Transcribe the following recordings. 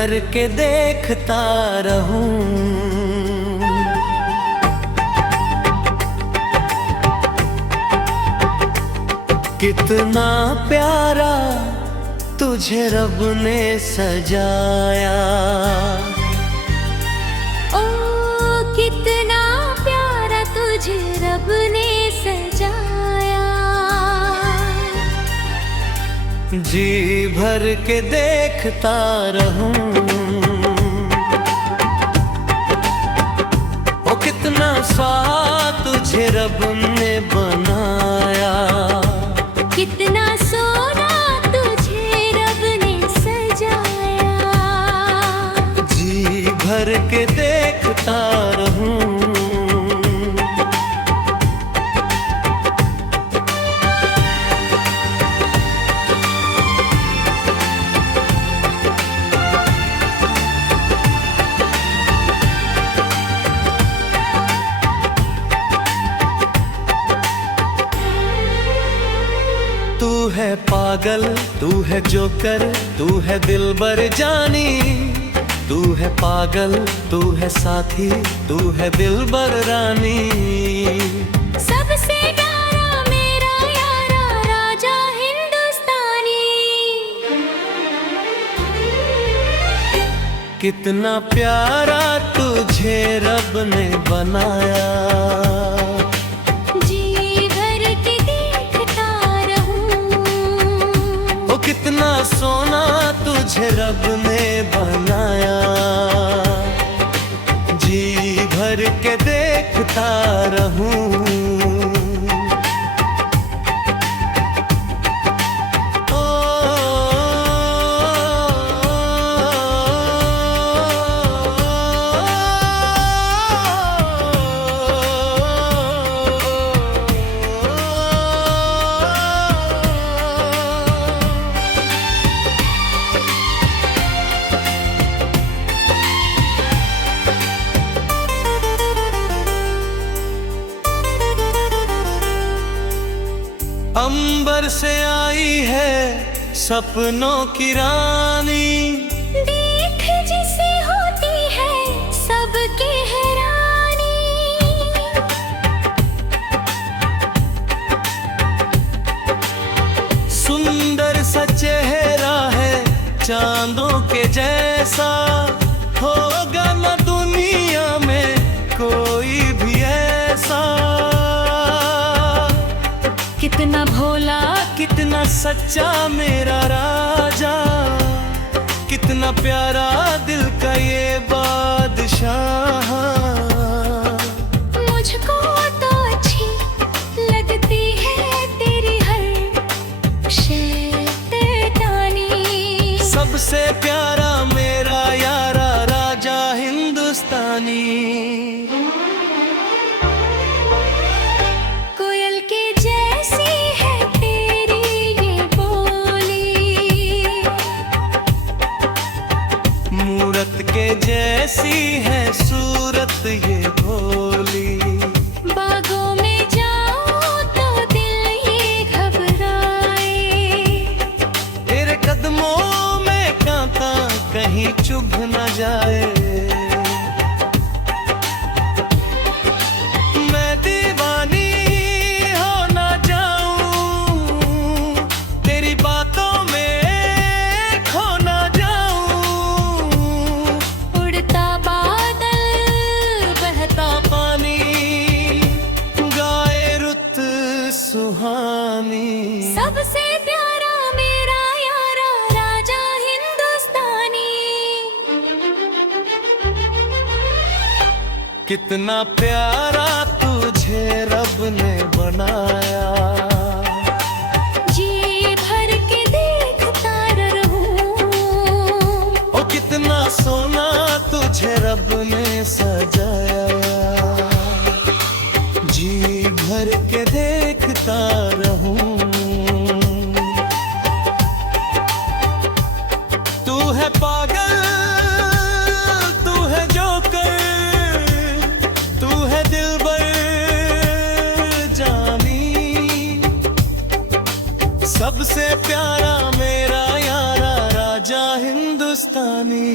भर के देखता रहूं। कितना प्यारा तुझे रब ने सजाया, ओ कितना प्यारा तुझे रब ने सजाया। जी भर के देखता रहूं। ओ कितना स्वाद तुझे रब ने बनाया, कितना सोना तुझे रब ने सजाया। जी भर के देखता रहूं। तू है पागल, तू है जोकर, तू है दिलबर जानी। तू है पागल, तू है साथी, तू है दिलबर रानी। सबसे प्यारा मेरा यारा राजा हिंदुस्तानी। कितना प्यारा तुझे रब ने बनाया, कितना सोना तुझे रब ने बनाया। जी भर के देखता रहूं। अंबर से आई है सपनों की रानी। देख जिसे होती है सबकी हैरानी। सुंदर सा चेहरा है चांदों के जैसा, होगा न दुनिया में कोई भी ऐसा। कितना भोला, कितना सच्चा मेरा राजा, कितना प्यारा दिल का ये बादशाह। मुझको तो अच्छी लगती है तेरी हर शैतानी। सबसे प्यारा मेरा यारा राजा हिंदुस्तानी। मूरत के जैसी है सूरत ये भोली। बागों में जाऊं तो दिल ये घबराए। तेरे कदमों में कांटा कहीं चुभ न जाए। मैं दीवानी हो न जाऊं, तेरी बातों में खो न सुहानी। सबसे प्यारा मेरा यारा राजा हिंदुस्तानी। कितना प्यारा तुझे रब ने बनाया। जी भर के देखता रहूं। ओ कितना सोना तुझे रब ने सजाया। जी भर के देखता रहूं। तू है पागल, तू है जोकर, तू है दिलबर जानी। सबसे प्यारा मेरा यारा राजा हिंदुस्तानी।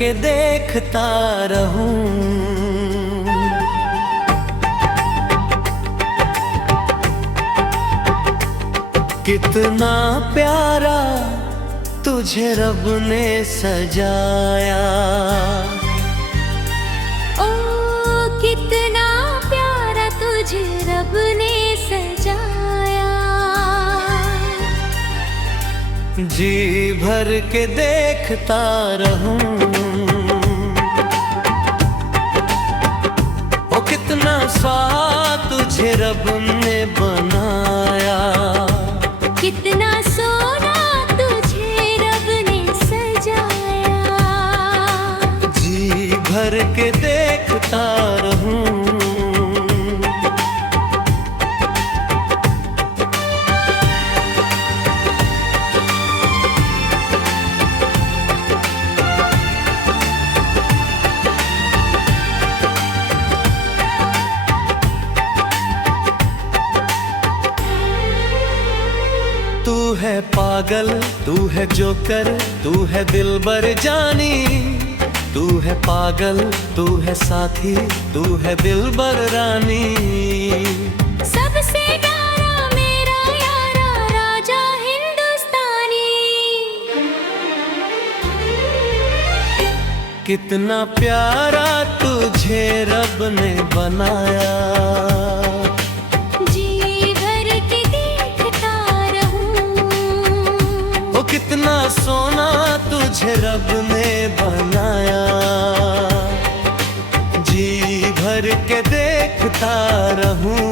के देखता रहूं। कितना प्यारा तुझे रब ने सजाया, ओ कितना प्यारा तुझे रब ने सजाया। जी भर के देखता रहूं। ओ कितना स्वाद तुझे रब ने बनाया, कितना सोना तुझे रब ने सजाया। जी भर के देखता रहूं। तू है पागल, तू है जोकर, तू है दिलबर जानी। तू है पागल, तू है साथी, तू है दिलबर रानी। सबसे प्यारा मेरा यारा राजा हिंदुस्तानी। कितना प्यारा तुझे रब ने बनाया, कितना सोना तुझे रब ने बनाया। जी भर के देखता रहूं।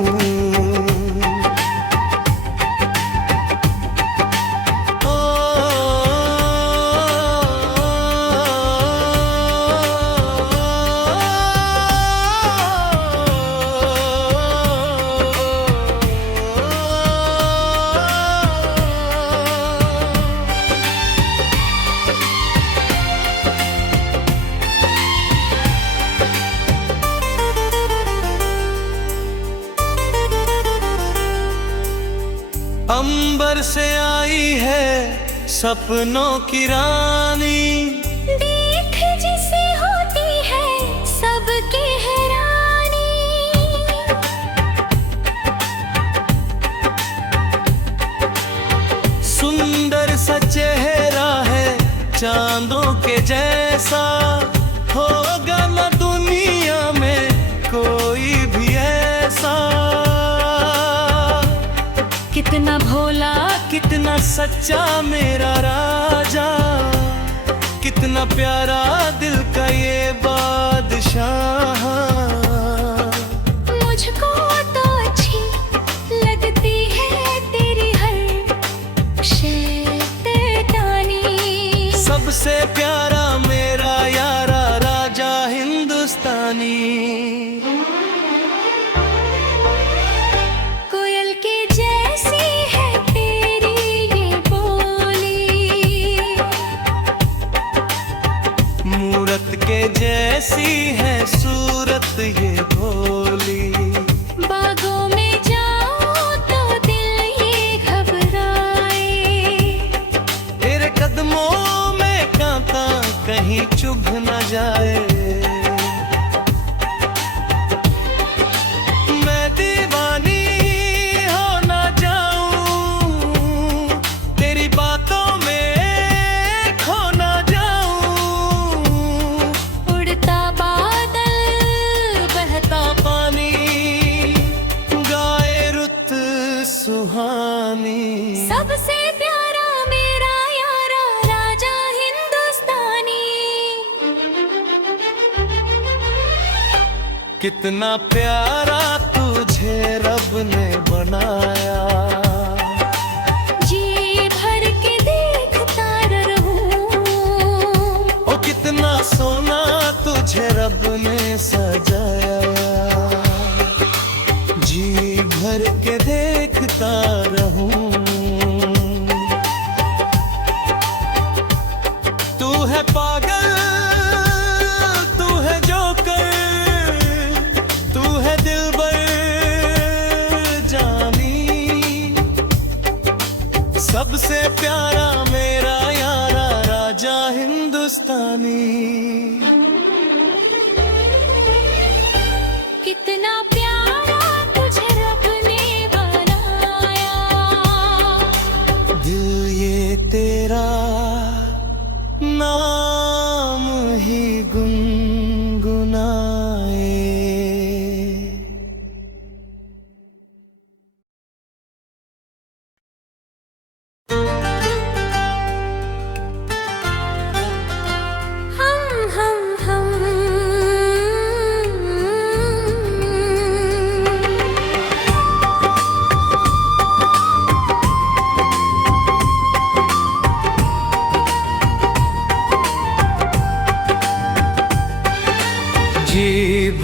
अंबर से आई है सपनों की रानी। देख जिसे होती है सबकी हैरानी। सुंदर सा चेहरा है चांदों के जैसा, होगा न दुनिया में कोई भी ऐसा। कितना भोला, कितना सच्चा मेरा राजा, कितना प्यारा दिल का ये बादशाह। मुझको तो अच्छी लगती है तेरी हर शैतानी। सबसे प्यारा मेरा यारा राजा हिंदुस्तानी। के जैसी है सूरत ये भोली। बागों में जाऊं तो दिल ये घबराए। तेरे कदमों में कांटा कहीं चुभ न जाए। मैं दीवानी हो ना जाऊं, तेरी बातों में खो ना जाऊं। उड़ता बादल बहता पानी, गाए रुत सुहानी। सबसे प्यारा मेरा यारा राजा हिंदुस्तानी। कितना प्यारा तुझे रब ने बनाया। जी भर के देखता रहूं। ओ कितना सोना तुझे रब ने सजाया। जी भर के देखता रहूं। तू है पागल, तू है जोकर, तू है दिलबर जानी। सबसे प्यारा मेरा यारा राजा हिंदुस्तानी।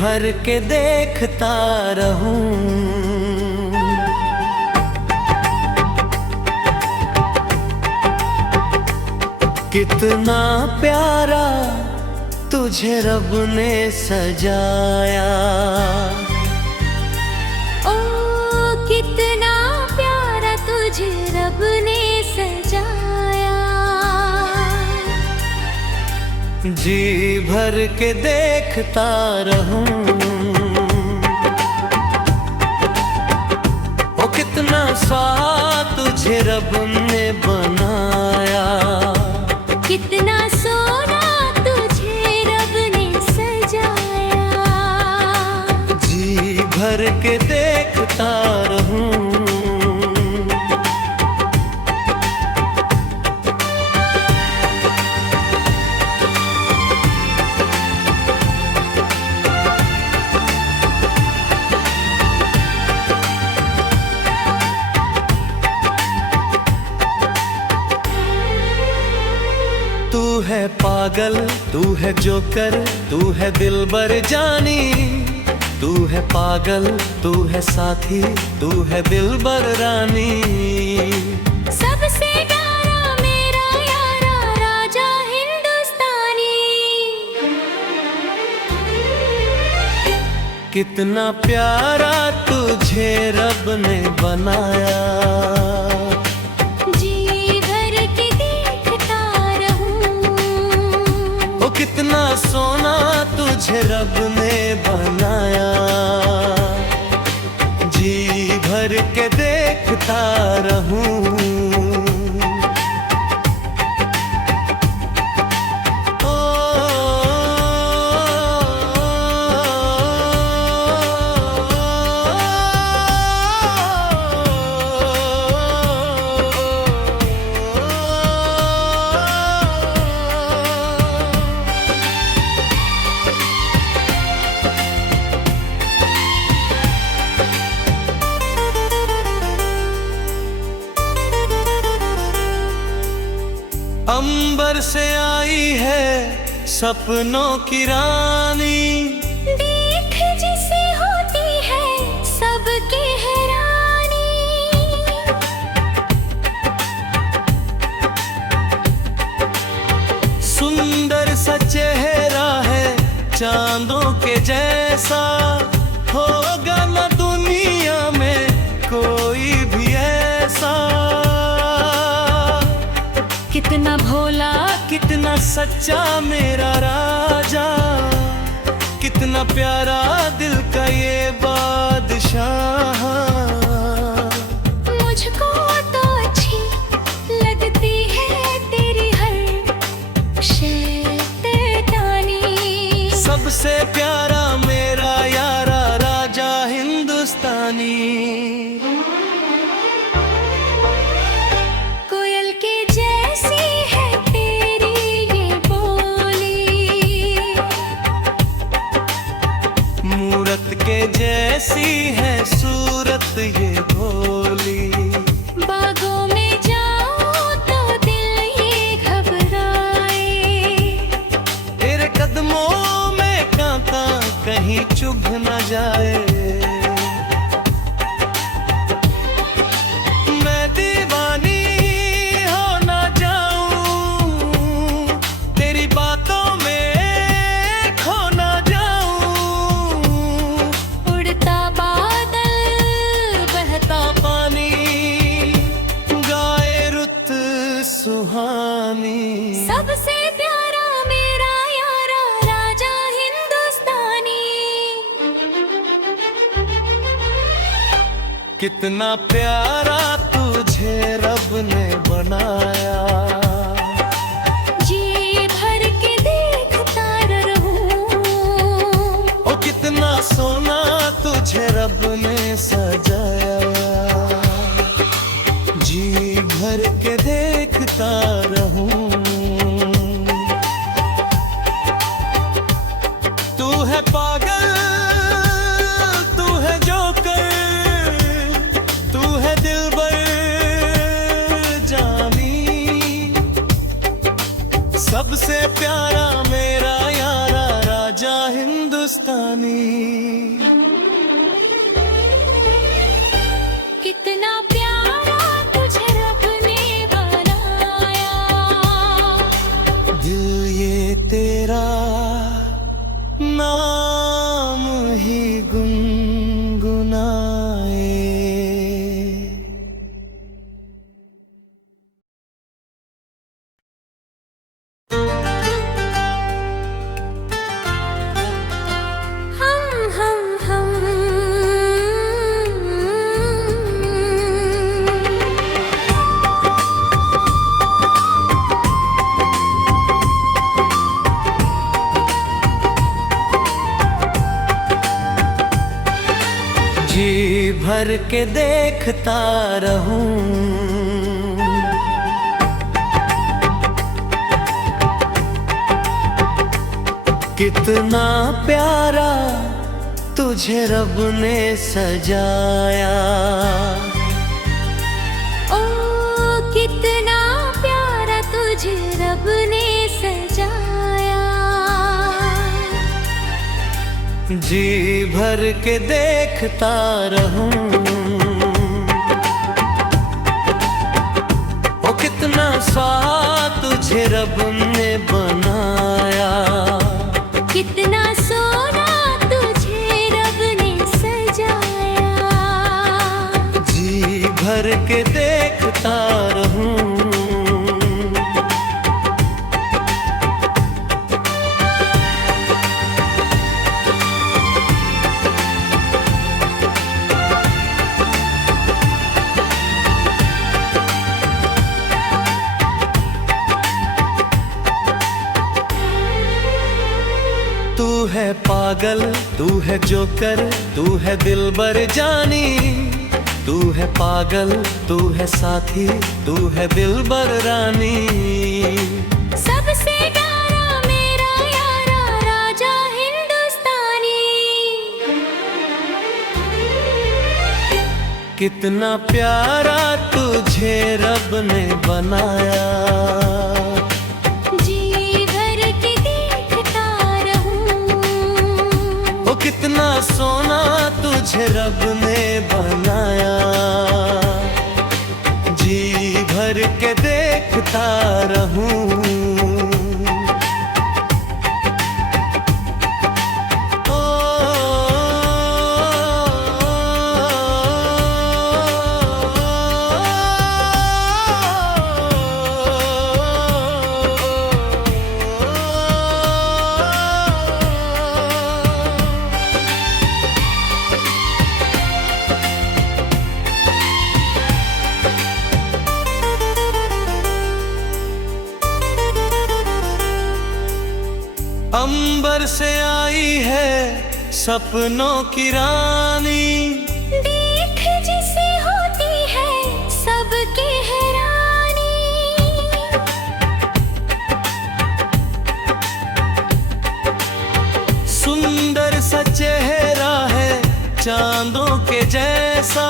भर के देखता रहूं। कितना प्यारा तुझे रब ने सजाया, ओ कितना प्यारा तुझे रब ने सजाया। जी भर के देखता रहूं। ओ कितना स्वाद तुझे रब ने बनाया, कितना सोना तुझे रब ने सजाया। जी भर के देखता रहूं। तू है पागल, तू है जोकर, तू है दिलबर जानी। तू है पागल, तू है साथी, तू है दिलबर रानी। सबसे प्यारा मेरा यारा राजा हिंदुस्तानी। कितना प्यारा तुझे रब ने बनाया, कितना सोना तुझे रब ने बनाया। जी भर के देखता रहूं। अंबर से आई है सपनों की रानी। देख जिसे होती है सबकी हैरानी। सुंदर सा चेहरा है चांदों के जैसा, होगा न दुनिया में कोई भी ऐसा। कितना भोला, कितना सच्चा मेरा राजा, कितना प्यारा दिल का ये बादशाह। मुझको तो अच्छी लगती है तेरी हर शैतानी। सबसे प्यारा मेरा यारा राजा हिंदुस्तानी। मूरत के जैसी है सूरत ये भोली। बागों में जाऊं तो दिल ये घबराए। तेरे कदमों में कांटा कहीं चुभ न जाए। मैं दीवानी हो न जाऊं, तेरी बातों में खो न जाऊं। उड़ता बादल, बहता पानी, गाए रुत सुहानी। सबसे प्यारा मेरा यारा राजा हिंदुस्तानी। कितना प्यारा तुझे रब ने बनाया। जी भर के देखता रहूं। ओ कितना सोना तुझे रब ने सजाया। जी भर के देखता रहूं। तू है पागल, तू है जोकर, तू है दिलबर जानी। कितना प्यारा तुझे रब ने बनाया, दिल ये तेरा नाम ही गुनगुनाए। हम जी भर के देखता रहूं, कितना प्यारा तुझे रब ने सजाया। ओ कितना प्यारा तुझे रब ने सजाया, जी भर के देखता रहूं, ओ कितना स्वाद तुझे रब ने बनाया। कितना सोना तुझे रब ने सजाया, जी भर के देखता रहूं, तू है पागल, तू है जोकर, तू है दिलबर जानी। तू है पागल, तू है साथी, तू है दिलबर रानी। सबसे प्यारा मेरा यारा राजा हिंदुस्तानी, कितना प्यारा तुझे रब ने बनाया। जी भर के देखता रहूं, ओ कितना सोना तुझे रब ने बनाया। जी भर के देखता रहूं, अंबर से आई है सपनों की रानी। देख जिसे होती है सबकी हैरानी, सुंदर सा चेहरा है चांदों के जैसा,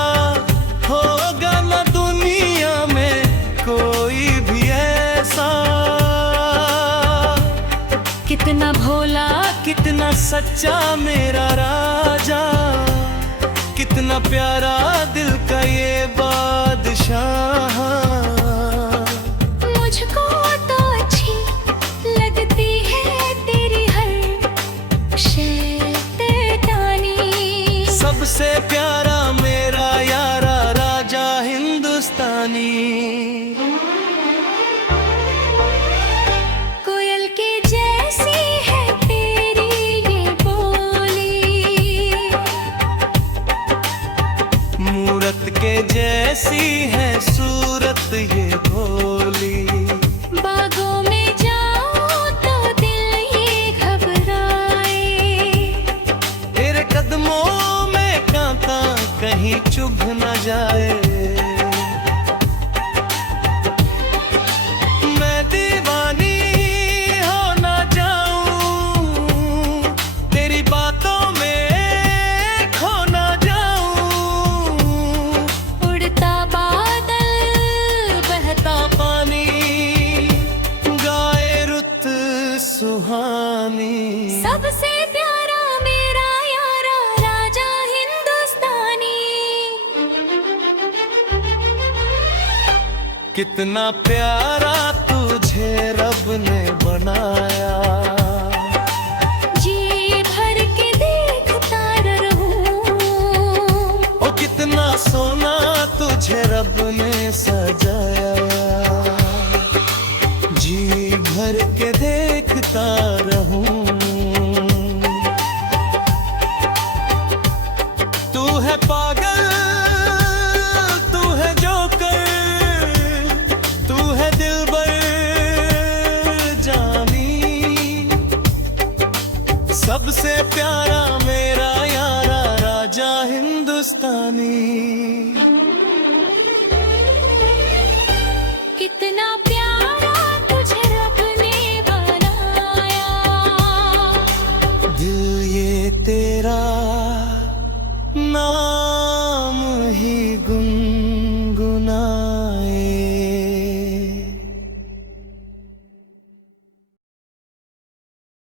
होगा न दुनिया में कोई भी ऐसा। कितना भोला कितना सच्चा मेरा राजा, कितना प्यारा दिल का ये बादशाह। मुझको तो अच्छी लगती है तेरी हर शैतानी, सबसे प्यारा मेरा यारा राजा हिंदुस्तानी। कोयल के जैसी है तेरी ये बोली, मूरत के जैसी है सूरत ये भोली। बागों में जाऊं तो दिल ये घबराए, तेरे कदमों में कांटा कहीं चुभ न जाए। मैं दीवानी हो न जाऊं, तेरी बातों में खो न जाऊं। उड़ता बादल बहता पानी, गाए रुत सुहानी। सबसे प्यारा मेरा यारा कितना प्यारा तुझे रब ने बनाया, जी भर के देखता रहूं। ओ कितना सोना तुझे रब ने सजाया, जी भर के देखता रहूं। तू है पागल, तू है जोकर, तू है दिलबर जानी, सबसे प्यारा मेरा यारा राजा हिंदुस्तानी। कितना प्यारा तुझे रब ने बनाया, दिल ये तेरा ना